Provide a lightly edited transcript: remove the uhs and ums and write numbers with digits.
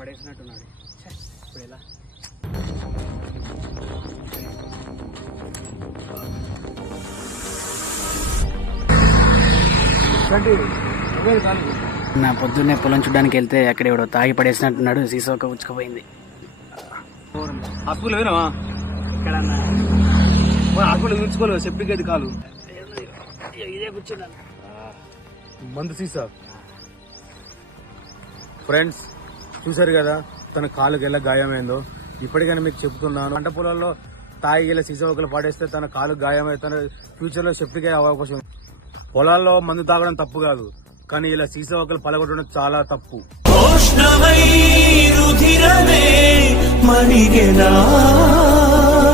పడేసినట్టున్నాడు. ఇప్పుడు ఎలా? నా పొద్దున్నే పొలం చూడడానికి వెళ్తే అక్కడ ఎవడో తాగి పడేసినట్టున్నాడు. సీసోక ఉచ్చుకుపోయింది. హాస్పిటల్ పోయినావా? ఎక్కడన్నా హాస్పిటల్ చూసుకోలేదు, చెప్పికేది కాలు ఇదే కూర్చున్నాను. మందు సీసా. ఫ్రెండ్స్ చూసారు కదా తన కాలుకి ఎలా గాయమైందో. ఇప్పటికైనా మీకు చెప్తున్నాను, పంట పొలాల్లో తాగి ఇలా సీసా ఒకరు పడేస్తే తన కాలు గాయమై తన ఫ్యూచర్ లో సెప్టిక్ అయ్యే అవకాశం. పొలాల్లో మందు తాగడం తప్పు కాదు, కానీ ఇలా సీసా ఒకరు పలగొట్టడం చాలా తప్పు. రుధిరమే మణిగెలా